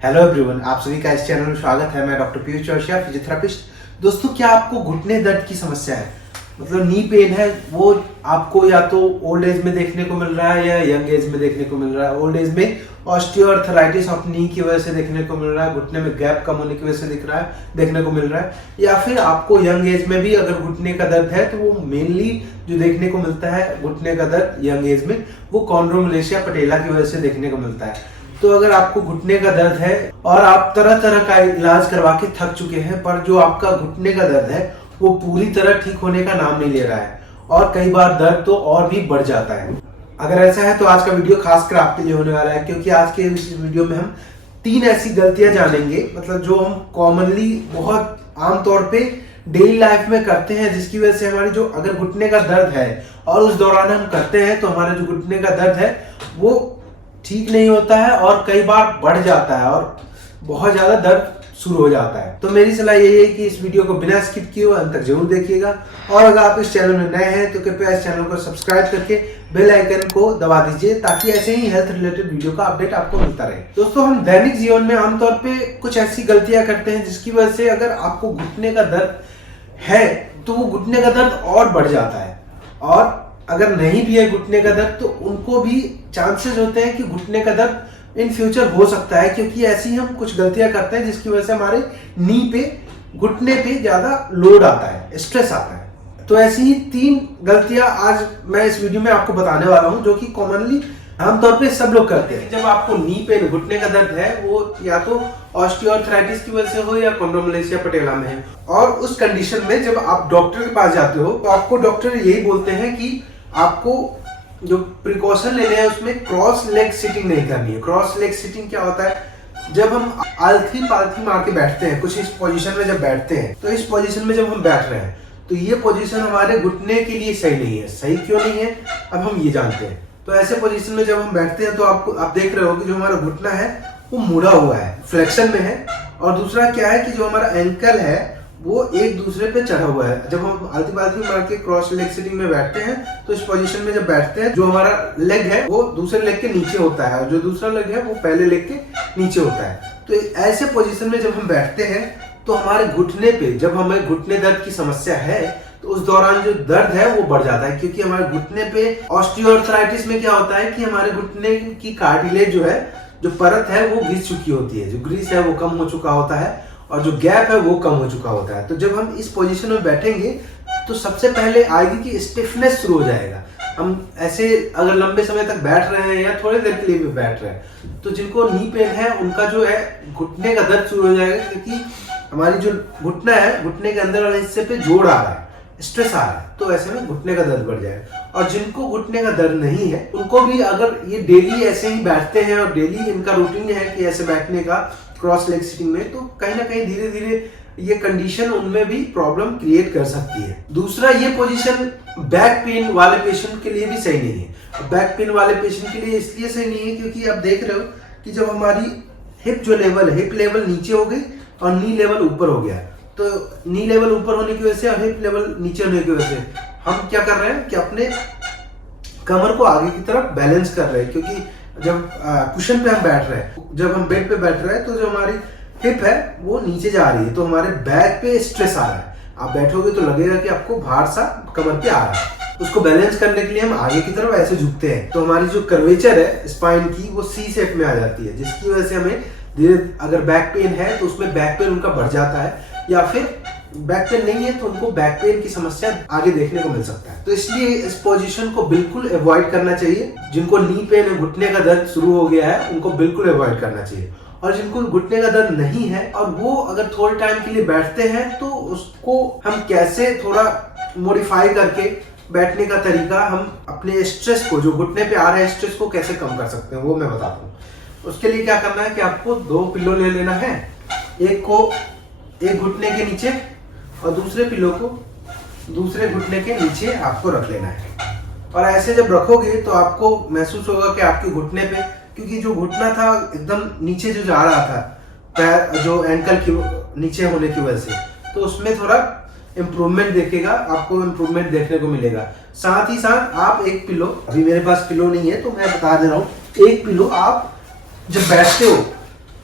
Hello everyone, आप सभी का इस चैनल में स्वागत है। मैं डॉक्टर पीयूष चौरसिया, फिजियोथेरेपिस्ट। दोस्तों, क्या आपको घुटने दर्द की समस्या है, मतलब नी पेन है, वो आपको या तो ओल्ड एज में देखने को मिल रहा है या यंग एज में देखने को मिल रहा है। ओल्ड एज में ऑस्टियोआर्थराइटिस ऑफ नी की वजह से देखने को मिल रहा है, घुटने में गैप कम होने की वजह से देखने को मिल रहा है, या फिर आपको यंग एज में भी अगर घुटने का दर्द है तो वो मेनली जो देखने को मिलता है घुटने का दर्द यंग एज में, वो कॉन्ड्रोमलेशिया पटेला की वजह से देखने को मिलता है। तो अगर आपको घुटने का दर्द है और आप तरह तरह का इलाज करवा के थक चुके हैं, पर जो आपका घुटने का दर्द है वो पूरी तरह ठीक होने का नाम नहीं ले रहा है और कई बार दर्द तो और भी बढ़ जाता है, अगर ऐसा है तो आज का वीडियो खासकर आपके लिए होने वाला है। क्योंकि आज के इस वीडियो में हम 3 ऐसी गलतियां जानेंगे, मतलब जो हम कॉमनली बहुत आमतौर पे डेली लाइफ में करते हैं, जिसकी वजह से हमारी जो अगर घुटने का दर्द है और उस दौरान हम करते हैं तो हमारा जो घुटने का दर्द है वो ठीक नहीं होता है और कई बार बढ़ जाता है और बहुत ज्यादा दर्द शुरू हो जाता है। तो मेरी सलाह यही है कि इस वीडियो को बिना स्किप किए हुए अंत तक जरूर देखिएगा, और अगर आप इस चैनल में नए हैं तो कृपया इस चैनल को सब्सक्राइब करके बेल आइकन को दबा दीजिए, ताकि ऐसे ही हेल्थ रिलेटेड वीडियो का अपडेट आपको मिलता रहे। दोस्तों, हम दैनिक जीवन में आमतौर पे कुछ ऐसी गलतियां करते हैं जिसकी वजह से अगर आपको घुटने का दर्द है तो वो घुटने का दर्द और बढ़ जाता है, और अगर नहीं भी है घुटने का दर्द तो उनको भी चांसेस होते हैं कि घुटने का दर्द इन फ्यूचर हो सकता है, क्योंकि ऐसी हम कुछ गलतियां करते हैं जिसकी वजह से हमारे नी पे, घुटने पे ज्यादा लोड आता है, स्ट्रेस आता है। तो ऐसी ही 3 गलतियां आज मैं इस वीडियो में आपको बताने वाला हूं, जो कि कॉमनली आमतौर पे सब लोग करते हैं। जब आपको नी पे, घुटने का दर्द है, वो या तो ऑस्टियोआर्थराइटिस की वजह से हो या कॉन्ड्रोमलेशिया पटेला में है, और उस कंडीशन में जब आप डॉक्टर के पास जाते हो तो आपको डॉक्टर यही बोलते हैं कि आपको जो प्रिकॉशन लेने हैं उसमें क्रॉस लेग सिटिंग नहीं करनी है। क्रॉस लेग सिटिंग क्या होता है? जब हम आलथी पालथी मार के बैठते हैं, कुछ इस पोजीशन में जब बैठते हैं, तो इस पोजीशन में जब हम बैठ रहे हैं तो ये पोजीशन हमारे घुटने के लिए सही नहीं है। सही क्यों नहीं है, अब हम ये जानते हैं। तो ऐसे पोजीशन में जब हम बैठते हैं तो आप देख रहे हो कि जो हमारा घुटना है वो मुड़ा हुआ है, फ्लेक्शन में है, और दूसरा क्या है कि जो हमारा एंकल है वो एक दूसरे पे चढ़ा हुआ है। जब हम आलती पालती मार के क्रॉस लेग सिटिंग में बैठते हैं तो इस पोजीशन में जब बैठते हैं, जो हमारा लेग है वो दूसरे लेग के नीचे होता है, और जो दूसरा लेग है वो पहले लेग के नीचे होता है। तो ऐसे पोजीशन में जब हम बैठते हैं तो हमारे घुटने पे, जब हमें घुटने दर्द की समस्या है तो उस दौरान जो दर्द है वो बढ़ जाता है, क्योंकि हमारे घुटने पे ऑस्टियोआर्थराइटिस में क्या होता है कि हमारे घुटने की कार्टिलेज जो है, जो परत है वो घिस चुकी होती है, जो ग्रीस है वो कम हो चुका होता है, और जो गैप है वो कम हो चुका होता है। तो जब हम इस पोजीशन में बैठेंगे तो सबसे पहले आएगी कि स्टिफनेस शुरू हो जाएगा। हम ऐसे अगर लंबे समय तक बैठ रहे हैं या थोड़ी देर के लिए भी बैठ रहे हैं तो जिनको नी पेन है उनका जो है घुटने का दर्द शुरू हो जाएगा, क्योंकि हमारी जो घुटना है, घुटने के अंदर वाले हिस्से पे जोड़ आ रहा है, स्ट्रेस आ रहा है, तो ऐसे में घुटने का दर्द बढ़ जाएगा। और जिनको घुटने का दर्द नहीं है उनको भी अगर ये डेली ऐसे ही बैठते हैं और डेली इनका रूटीन है कि ऐसे बैठने का क्रॉस लेग सिटिंग में, तो कहीं ना कहीं धीरे धीरे ये कंडीशन उनमें भी प्रॉब्लम क्रिएट कर सकती है। दूसरा, ये पोजीशन बैक पेन वाले पेशेंट के लिए भी सही नहीं है। बैक पेन वाले पेशेंट के लिए इसलिए सही नहीं है क्योंकि आप देख रहे हो कि जब हमारी हिप जो लेवल, हिप लेवल नीचे हो गई और नी लेवल ऊपर हो गया, तो नी लेवल ऊपर होने की वजह से और हिप लेवल नीचे होने की वजह से हम क्या कर रहे हैं कि अपने कमर को आगे की तरफ बैलेंस कर रहे हैं, क्योंकि जब कुशन पे हम बैठ रहे हैं, जब हम बेड पे बैठ रहे हैं तो जो हमारी हिप है वो नीचे जा रही है, तो हमारे बैक पे स्ट्रेस आ रहा है। आप बैठोगे तो लगेगा कि आपको भार सा कमर पे आ रहा है। उसको बैलेंस करने के लिए हम आगे की तरफ ऐसे झुकते हैं, तो हमारी जो कर्वेचर है स्पाइन की वो सी शेप में आ जाती है, जिसकी वजह से हमें धीरे, अगर बैक पेन है तो उसमें बैक पेन उनका बढ़ जाता है, या फिर बैक पेन नहीं है तो उनको बैक पेन की समस्या आगे देखने को मिल सकता है। तो इसलिए इस पोजीशन को बिल्कुल अवॉइड करना चाहिए। जिनको नी पेन है, घुटने का दर्द शुरू हो गया है, उनको बिल्कुल अवॉइड करना चाहिए। और जिनको घुटने का दर्द नहीं है और वो अगर थोड़े टाइम के लिए बैठते हैं तो उसको हम कैसे थोड़ा मॉडिफाई करके बैठने का तरीका, हम अपने स्ट्रेस को, जो घुटने पे आ रहा है स्ट्रेस को कैसे कम कर सकते हैं वो मैं बताता हूँ। उसके लिए क्या करना है कि आपको 2 पिलो ले लेना है, एक को एक घुटने के नीचे और दूसरे पिलो को दूसरे घुटने के नीचे आपको रख लेना है। और ऐसे जब रखोगे तो आपको महसूस होगा कि आपके घुटने पे, क्योंकि जो घुटना था एकदम नीचे जो जा रहा था, पैर जो एंकल की नीचे होने की वजह से, तो उसमें थोड़ा इम्प्रूवमेंट देखेगा, आपको इम्प्रूवमेंट देखने को मिलेगा। साथ ही साथ आप एक पिलो, अभी मेरे पास पिलो नहीं है तो मैं बता दे रहा हूँ, एक पिलो आप जब बैठते हो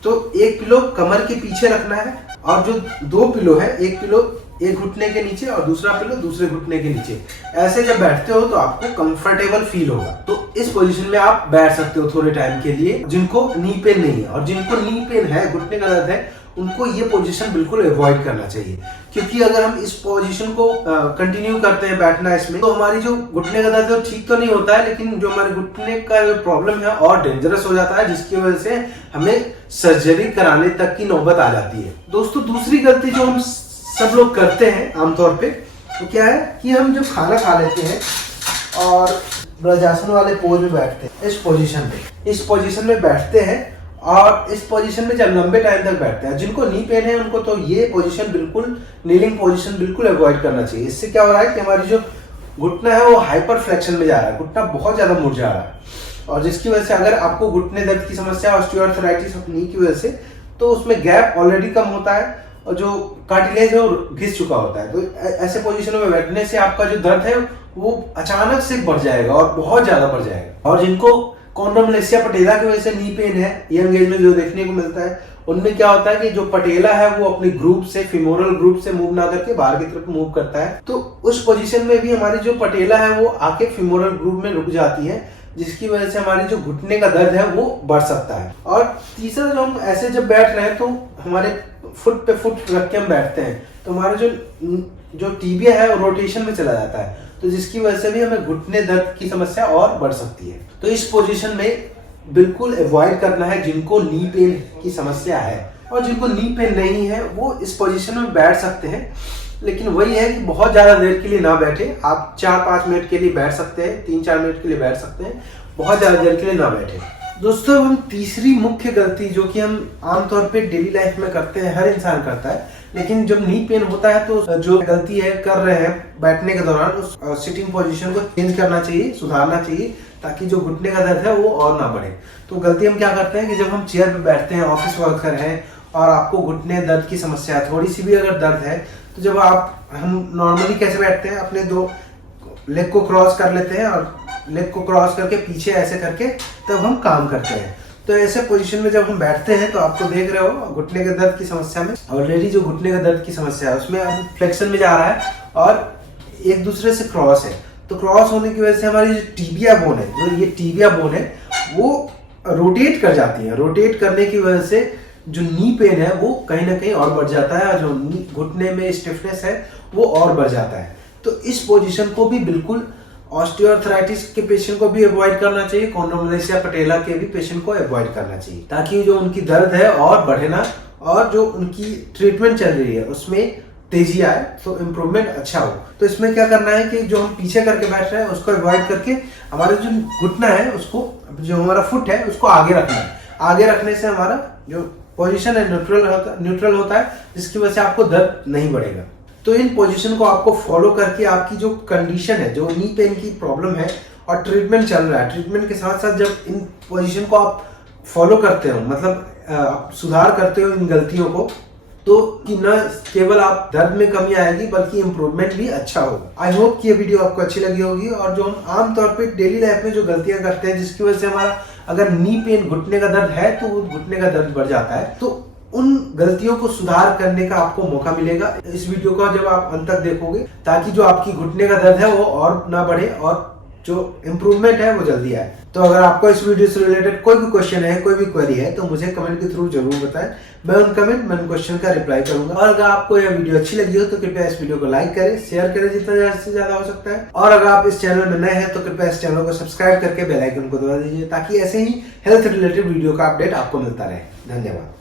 तो एक पिलो कमर के पीछे रखना है और जो 2 पिलो है, एक पिलो एक घुटने के नीचे और दूसरा पिलो दूसरे घुटने के नीचे। ऐसे जब बैठते हो तो आपको कंफर्टेबल फील होगा। तो इस पोजीशन में आप बैठ सकते हो थोड़े टाइम के लिए। जिनको नी पेन नहीं है और जिनको नी पेन है, घुटने का दर्द है, उनको ये पोजीशन बिल्कुल अवॉइड करना चाहिए, क्योंकि अगर हम इस पोजीशन को कंटिन्यू करते हैं बैठना इसमें, तो हमारी जो घुटने का दर्द है ठीक तो नहीं होता है, लेकिन जो हमारे घुटने का जो प्रॉब्लम है और डेंजरस हो जाता है, जिसकी वजह से हमें सर्जरी कराने तक की नौबत आ जाती है। दोस्तों, दूसरी गलती जो हम सब लोग करते हैं आमतौर पे, तो क्या है कि हम जब खाना खा लेते हैं और ब्रजासन वाले पोज में बैठते हैं, इस पोजीशन में बैठते हैं और इस पोजीशन में जब लंबे टाइम तक बैठते हैं, जिनको नी पेन है उनको तो ये पोजीशन बिल्कुल, नीलिंग पोजीशन बिल्कुल अवॉइड करना चाहिए। इससे क्या हो रहा है कि हमारी जो घुटना है वो हाइपर फ्लेक्शन में जा रहा है, घुटना बहुत ज्यादा मुड़ जा रहा है, और जिसकी वजह से अगर आपको घुटने दर्द की समस्या ऑस्टियोआर्थराइटिस नी की वजह से, तो उसमें गैप ऑलरेडी कम होता है और जो कार्टिलेज है वो घिस चुका होता है। तो ऐसे पोजीशन में बैठने से आपका जो दर्द है वो अचानक से बढ़ जाएगा और बहुत ज्यादा बढ़ जाएगा। और जिनको कॉन्ड्रोमलेशिया पटेला की वजह से नी पेन है, यंग एज में जो देखने को मिलता है, उनमें क्या होता है कि जो पटेला है वो अपनी ग्रुप से, फिमोरल ग्रुप से मूव ना करके बाहर की तरफ मूव करता है। तो उस पोजीशन में भी हमारी जो पटेला है वो आके फिमोरल ग्रुप में रुक जाती है, जिसकी वजह से हमारी जो घुटने का दर्द है वो बढ़ सकता है। और तीसरा, जो हम ऐसे जब बैठ रहे हैं तो हमारे फुट पे फुट रख के हम बैठते हैं, तो हमारा जो टीबिया है वो रोटेशन में चला जाता है, तो जिसकी वजह से भी हमें घुटने दर्द की समस्या और बढ़ सकती है। तो इस पोजीशन में बिल्कुल अवॉइड करना है जिनको नी पेन की समस्या है, और जिनको नी पेन नहीं है वो इस पोजीशन में बैठ सकते हैं, लेकिन वही है कि बहुत ज्यादा देर के लिए ना बैठे। आप 4-5 मिनट के लिए बैठ सकते हैं, 3-4 मिनट के लिए बैठ सकते हैं, बहुत ज्यादा देर के लिए ना बैठे। दोस्तों, हम तीसरी मुख्य गलती जो कि हम आमतौर पे डेली लाइफ में करते हैं, हर इंसान करता है, लेकिन जब नी पेन होता है तो जो गलती है कर रहे हैं बैठने के दौरान, उस सिटिंग पोजीशन को चेंज करना चाहिए, सुधारना चाहिए, ताकि जो घुटने का दर्द है वो और ना बढ़े। तो गलती हम क्या करते हैं कि जब हम चेयर पे बैठते हैं, ऑफिस वर्कर हैं और आपको घुटने दर्द की समस्या है, थोड़ी सी भी अगर दर्द है, तो जब हम नॉर्मली कैसे बैठते हैं, अपने 2 लेग को क्रॉस कर लेते हैं और लेग को क्रॉस करके पीछे ऐसे करके तब हम काम करते हैं। तो ऐसे पोजीशन में जब हम बैठते हैं तो आपको देख रहे हो घुटने के दर्द की समस्या में ऑलरेडी जो घुटने का दर्द की समस्या है उसमें अब फ्लेक्शन में जा रहा है और एक दूसरे से क्रॉस है। तो क्रॉस होने की वजह से हमारी जो टीबिया बोन है, जो ये टीबिया बोन है, वो रोटेट कर जाती है। रोटेट करने की वजह से जो नी पेन है वो कहीं ना कहीं और बढ़ जाता है और जो घुटने में स्टिफनेस है वो और बढ़ जाता है। तो इस पोजीशन को भी बिल्कुल ऑस्टियोआर्थराइटिस के पेशेंट को भी अवॉइड करना चाहिए, कॉन्ड्रोमलेशिया पटेला के भी पेशेंट को अवॉइड करना चाहिए, ताकि जो उनकी दर्द है और बढ़े ना, और जो उनकी ट्रीटमेंट चल रही है उसमें तेजी आए, तो इम्प्रूवमेंट अच्छा हो। तो इसमें क्या करना है कि जो हम पीछे करके बैठ रहे हैं उसको अवॉइड करके हमारा जो घुटना है उसको, जो हमारा फुट है उसको आगे रखना है। आगे रखने से हमारा जो पोजीशन है न्यूट्रल होता है, जिसकी वजह से आपको दर्द नहीं बढ़ेगा। तो इन पोजीशन को आपको फॉलो करके आपकी जो कंडीशन है, जो नी पेन की प्रॉब्लम है और ट्रीटमेंट चल रहा है, ट्रीटमेंट के साथ साथ जब इन पोजीशन को आप फॉलो करते हो, मतलब आप सुधार करते हो इन गलतियों को, तो कि न केवल आप दर्द में कमी आएगी बल्कि इम्प्रूवमेंट भी अच्छा होगा। आई होप कि ये वीडियो आपको अच्छी लगी होगी। और जो हम आमतौर पे डेली लाइफ में जो गलतियां करते हैं, जिसकी वजह से हमारा अगर नी पेन, घुटने का दर्द है तो घुटने का दर्द बढ़ जाता है, तो उन गलतियों को सुधार करने का आपको मौका मिलेगा इस वीडियो का जब आप अंत तक देखोगे, ताकि जो आपकी घुटने का दर्द है वो और ना बढ़े और जो इम्प्रूवमेंट है वो जल्दी आए। तो अगर आपको इस वीडियो से रिलेटेड कोई भी क्वेश्चन है, कोई भी क्वेरी है, तो मुझे कमेंट के थ्रू जरूर बताएं। मैं उन क्वेश्चन का रिप्लाई करूंगा। और अगर आपको यह वीडियो अच्छी लगी हो तो कृपया इस वीडियो को लाइक करें, शेयर करें जितना ज्यादा से ज्यादा हो सकता है। और अगर आप इस चैनल में नए हैं तो कृपया इस चैनल को सब्सक्राइब करके बेल आइकन को दबा दीजिए, ताकि ऐसे ही हेल्थ रिलेटेड वीडियो का अपडेट आपको मिलता रहे। धन्यवाद।